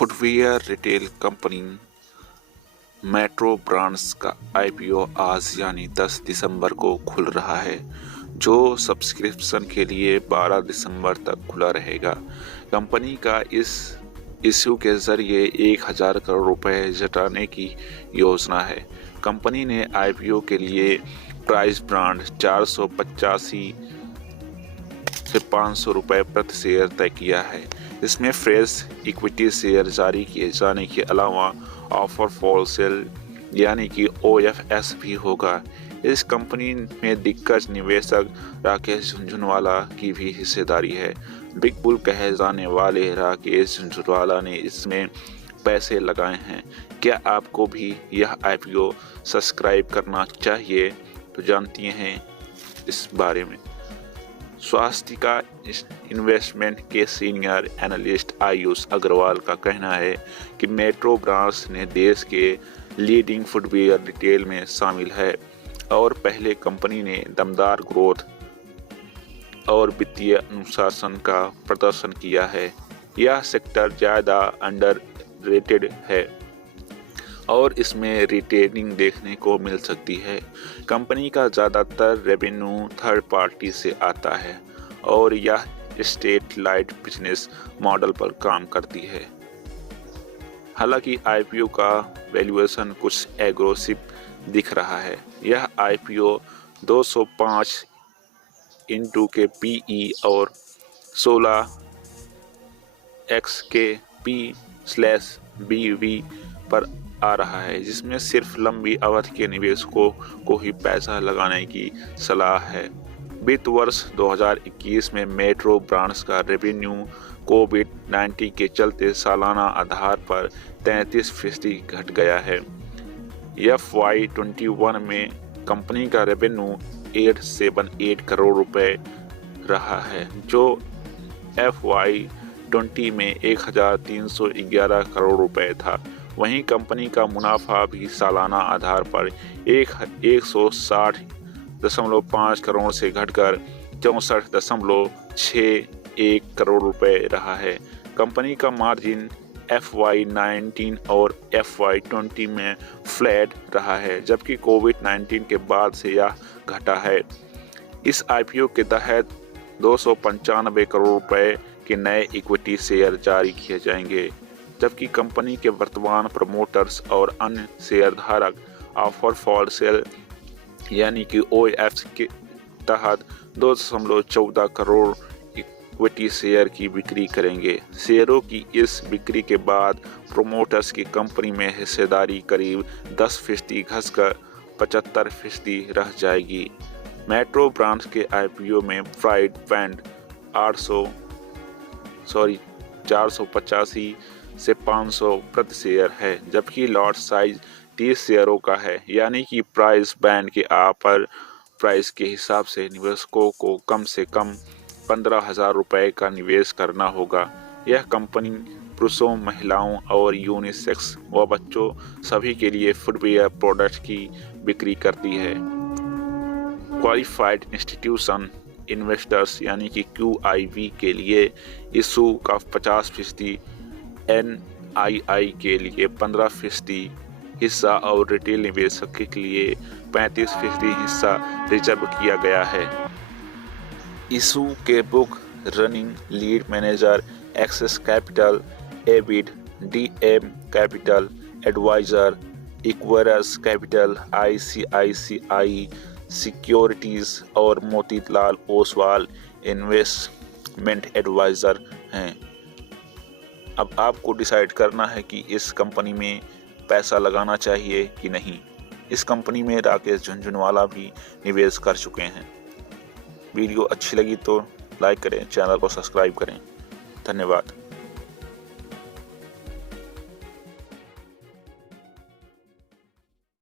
Footwear retail company metro brands का IPO आज यानी 10 दिसंबर को खुल रहा है, जो सब्सक्रिप्शन के लिए 12 दिसंबर तक खुला रहेगा। कंपनी का इस इश्यू के जरिए 1000 करोड़ रुपए जुटाने की योजना है। कंपनी ने आईपीओ के लिए प्राइस ब्रांड 485 से 500 रुपए प्रति शेयर तय किया है। इसमें फ्रेश इक्विटी शेयर जारी किए जाने के अलावा ऑफर फॉर सेल यानी कि OFS भी होगा। इस कंपनी में दिग्गज निवेशक राकेश झुनझुनवाला की भी हिस्सेदारी है। बिग बुल कहे जाने वाले राकेश झुनझुनवाला ने इसमें पैसे लगाए हैं। क्या आपको भी यह आईपीओ सब्सक्राइब करना चाहिए? तो जानती हैं इस बारे में। स्वास्थ्य इन्वेस्टमेंट के सीनियर एनालिस्ट आयुष अग्रवाल का कहना है कि मेट्रो ब्रांड्स ने देश के लीडिंग फुटवियर रिटेल में शामिल है और पहले कंपनी ने दमदार ग्रोथ और वित्तीय अनुशासन का प्रदर्शन किया है। यह सेक्टर ज़्यादा अंडररेटेड है और इसमें रिटेलिंग देखने को मिल सकती है। कंपनी का ज़्यादातर रेवेन्यू थर्ड पार्टी से आता है और यह स्टेट लाइट बिजनेस मॉडल पर काम करती है। हालांकि आईपीओ का वैल्यूएशन कुछ एग्रेसिव दिख रहा है। यह आईपीओ 205 इंटू के पीई और 16x के P/BV पर आ रहा है, जिसमें सिर्फ लंबी अवधि के निवेशकों को ही पैसा लगाने की सलाह है। वित्त वर्ष 2021 में मेट्रो ब्रांड्स का रेवेन्यू कोविड-19 के चलते सालाना आधार पर 33% घट गया है। FY21 में कंपनी का रेवेन्यू 878 करोड़ रुपए रहा है, जो FY20 में 1311 करोड़ रुपए था। वहीं कंपनी का मुनाफा भी सालाना आधार पर 160.5 करोड़ से घटकर 64.61 करोड़ रुपए रहा है। कंपनी का मार्जिन FY19 और FY20 में फ्लैट रहा है, जबकि कोविड-19 के बाद से यह घटा है। इस आईपीओ के तहत 295 करोड़ रुपए के नए इक्विटी शेयर जारी किए जाएंगे, जबकि कंपनी के वर्तमान प्रमोटर्स और अन्य शेयरधारक ऑफर फॉर सेल यानी कि OFS के तहत 2.14 करोड़ इक्विटी शेयर की बिक्री करेंगे। शेयरों की इस बिक्री के बाद प्रमोटर्स की कंपनी में हिस्सेदारी करीब 10% घटकर 75% रह जाएगी। मेट्रो ब्रांड्स के आईपीओ में प्राइस बैंड 485 से 500 प्रति शेयर है, जबकि लॉट साइज 30 शेयरों का है, यानी कि प्राइस बैंड के अपर प्राइस के हिसाब से निवेशकों को कम से कम 15,000 रुपए का निवेश करना होगा। यह कंपनी पुरुषों, महिलाओं और यूनिसेक्स व बच्चों सभी के लिए फुटवियर प्रोडक्ट की बिक्री करती है। क्वालिफाइड इंस्टीट्यूशन इन्वेस्टर्स यानी कि QIV के लिए इशू का 50%, NII के लिए 15% हिस्सा और रिटेल निवेशक के लिए 35% हिस्सा रिजर्व किया गया है। इशू के book running lead manager Axis capital, Avid, DM capital advisor, Equirus capital, ICICI securities और मोतीलाल ओसवाल इन्वेस्टमेंट एडवाइजर हैं। अब आपको डिसाइड करना है कि इस कंपनी में पैसा लगाना चाहिए कि नहीं। इस कंपनी में राकेश झुनझुनवाला भी निवेश कर चुके हैं। वीडियो अच्छी लगी तो लाइक करें, चैनल को सब्सक्राइब करें। धन्यवाद।